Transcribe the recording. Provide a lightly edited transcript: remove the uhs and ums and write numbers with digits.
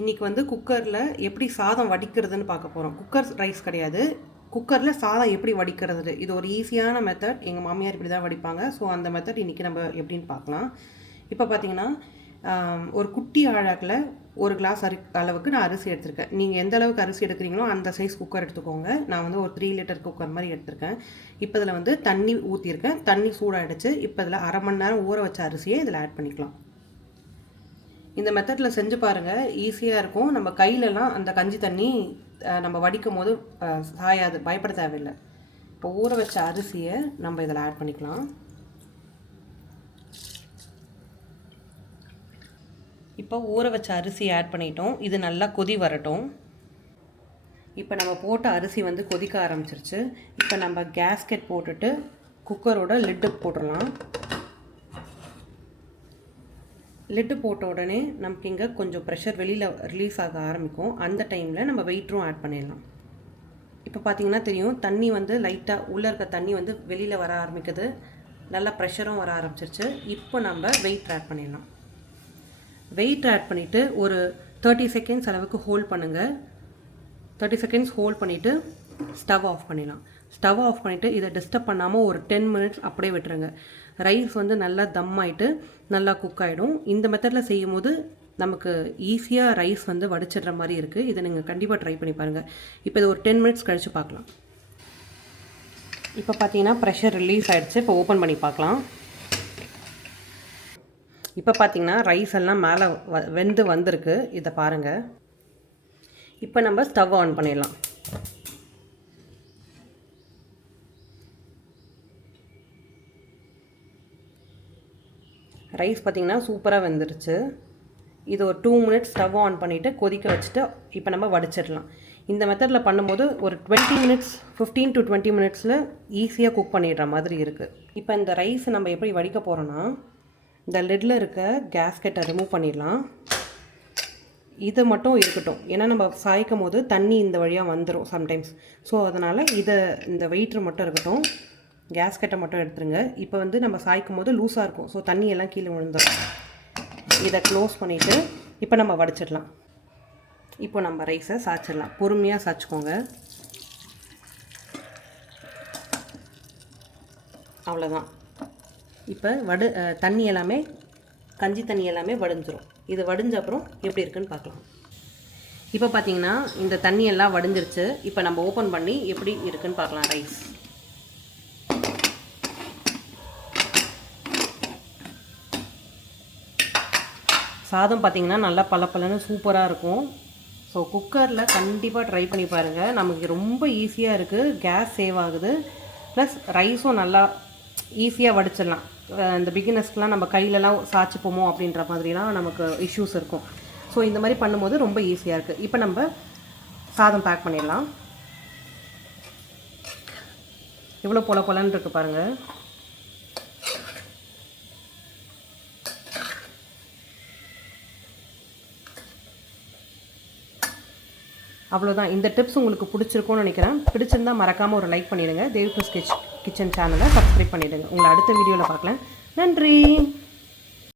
இன்றைக்கி வந்து குக்கரில் எப்படி சாதம் வடிக்கிறதுன்னு பார்க்க போகிறோம். குக்கர் ரைஸ் கிடையாது, குக்கரில் சாதம் எப்படி வடிக்கிறது. இது ஒரு ஈஸியான மெத்தட். எங்கள் மாமியார் இப்படி தான் வடிப்பாங்க. ஸோ அந்த மெத்தட் இன்றைக்கி நம்ம எப்படின்னு பார்க்கலாம். இப்போ பார்த்தீங்கன்னா ஒரு குட்டி ஆழாக்கில் ஒரு கிளாஸ் அளவுக்கு நான் அரிசி எடுத்திருக்கேன். நீங்கள் எந்த அளவுக்கு அரிசி எடுக்கிறீங்களோ அந்த சைஸ் குக்கர் எடுத்துக்கோங்க. நான் வந்து ஒரு 3 லிட்டர் குக்கர் மாதிரி எடுத்திருக்கேன். இப்போ இதில் வந்து தண்ணி ஊற்றிருக்கேன். தண்ணி சூடாகிடுச்சு. இப்போ இதில் அரை மணி நேரம் ஊற வச்ச அரிசியை இதில் ஆட் பண்ணிக்கலாம். இந்த மெத்தடில் செஞ்சு பாருங்கள், ஈஸியாக இருக்கும். நம்ம கையிலலாம் அந்த கஞ்சி தண்ணி நம்ம வடிக்கும் போது சாயாது, பயப்பட தேவையில்லை. இப்போ ஊற வச்ச அரிசியை நம்ம இதில் ஆட் பண்ணிக்கலாம். இப்போ ஊற வச்ச அரிசி ஆட் பண்ணிட்டோம். இது நல்லா கொதி வரட்டும். இப்போ நம்ம போட்ட அரிசி வந்து கொதிக்க ஆரம்பிச்சிருச்சு. இப்போ நம்ம கேஸ்கெட் போட்டுட்டு குக்கரோட லிட்டு போட்டுடலாம். லிட்டு போட்ட உடனே நமக்கு இங்கே கொஞ்சம் ப்ரெஷர் வெளியில் ரிலீஸ் ஆக ஆரம்பிக்கும். அந்த டைமில் நம்ம வெயிட்ரும் ஆட் பண்ணிடலாம். இப்போ பார்த்திங்கன்னா தெரியும், தண்ணி வந்து லைட்டாக உள்ளே இருக்க தண்ணி வந்து வெளியில் வர ஆரம்பிக்குது. நல்லா ப்ரெஷரும் வர ஆரம்பிச்சிருச்சு. இப்போ நம்ம வெயிட் ஆட் பண்ணிடலாம். வெயிட் ஆட் பண்ணிவிட்டு ஒரு 30 செகண்ட்ஸ் அளவுக்கு ஹோல்ட் பண்ணுங்கள். 30 செகண்ட்ஸ் ஹோல்ட் பண்ணிவிட்டு ஸ்டவ் ஆஃப் பண்ணிடலாம். ஸ்டவ் ஆஃப் பண்ணிவிட்டு இதை டிஸ்டர்ப் பண்ணாமல் ஒரு 10 மினிட்ஸ் அப்படியே விட்டுருங்க. ரைஸ் வந்து நல்லா தம் ஆகிட்டு நல்லா குக் ஆகிடும். இந்த மெத்தடில் செய்யும் போது நமக்கு ஈஸியாக ரைஸ் வந்து வடிச்சிடுற மாதிரி இருக்குது. இதை நீங்கள் கண்டிப்பாக ட்ரை பண்ணி பாருங்கள். இப்போ இது ஒரு 10 மினிட்ஸ் கழித்து பார்க்கலாம். இப்போ பார்த்தீங்கன்னா ப்ரெஷர் ரிலீஸ் ஆகிடுச்சு. இப்போ ஓப்பன் பண்ணி பார்க்கலாம். இப்போ பார்த்தீங்கன்னா ரைஸ் எல்லாம் மேலே வெந்து வந்திருக்கு. இதை பாருங்கள். இப்போ நம்ம ஸ்டவ் ஆன் பண்ணிடலாம். ரைஸ் பார்த்திங்கன்னா சூப்பராக வெந்துருச்சு. இது ஒரு 2 மினிட்ஸ் ஸ்டவ் ஆன் பண்ணிவிட்டு கொதிக்க வச்சுட்டு இப்போ நம்ம வடிச்சிடலாம். இந்த மெத்தடில் பண்ணும்போது ஒரு 20 மினிட்ஸ் 15 to 20 மினிட்ஸில் ஈஸியாக குக் பண்ணிடுற மாதிரி இருக்குது. இப்போ இந்த ரைஸ் நம்ம எப்படி வடிக்க போகிறோன்னா, இந்த லிட்டில் இருக்க கேஸ்கெட்டை ரிமூவ் பண்ணிடலாம். இது மட்டும் இருக்கட்டும், ஏன்னா நம்ம சாய்க்கும் போது தண்ணி இந்த வழியாக வந்துடும் சம்டைம்ஸ். ஸோ அதனால் இந்த வெயிட்ரு மட்டும் இருக்கட்டும். கேஸ்கெட்டை மட்டும் எடுத்துருங்க. இப்போ வந்து நம்ம சாய்க்கும் போது லூஸாக இருக்கும். ஸோ தண்ணியெல்லாம் கீழே விழுந்துடும். இதை க்ளோஸ் பண்ணிவிட்டு இப்போ நம்ம வடிச்சிடலாம். இப்போ நம்ம ரைஸை சாய்ச்சிடலாம். பொறுமையாக சாய்ச்சிக்கோங்க. அவ்வளோதான். இப்போ தண்ணி எல்லாமே கஞ்சி தண்ணி எல்லாமே வடிஞ்சிரும். இது வடிஞ்ச அப்புறம் எப்படி இருக்குன்னு பார்க்கலாம். இப்போ பார்த்தீங்கன்னா இந்த தண்ணி எல்லாம் வடிஞ்சிருச்சு. இப்போ நம்ம ஓப்பன் பண்ணி எப்படி இருக்குன்னு பார்க்கலாம். ரைஸ் சாதம் பார்த்திங்கன்னா நல்லா பளபளன்னு சூப்பராக இருக்கும். ஸோ குக்கரில் கண்டிப்பாக ட்ரை பண்ணி பாருங்கள். நமக்கு ரொம்ப ஈஸியாக இருக்குது, கேஸ் சேவ் ஆகுது, ப்ளஸ் ரைஸும் நல்லா ஈஸியாக வடிச்சிடலாம். இந்த பிகினர்ஸ்க்கெலாம் நம்ம கையிலலாம் சாய்ச்சிப்போமோ அப்படின்ற மாதிரிலாம் நமக்கு இஷ்யூஸ் இருக்கும். ஸோ இந்த மாதிரி பண்ணும்போது ரொம்ப ஈஸியாக இருக்குது. இப்போ நம்ம சாதம் பேக் பண்ணிடலாம். எவ்வளோ பொலன்னு இருக்குது பாருங்கள். அவ்வளோதான். இந்த டிப்ஸ் உங்களுக்கு பிடிச்சிருக்கும்னு நினைக்கிறேன். பிடிச்சிருந்தால் மறக்காமல் ஒரு லைக் பண்ணிவிடுங்க. தேவ்பிரிஸ் கிச்சன் சேனலை சப்ஸ்கிரைப் பண்ணிவிடுங்க. உங்களை அடுத்த வீடியோவில் பார்க்கலாம். நன்றி.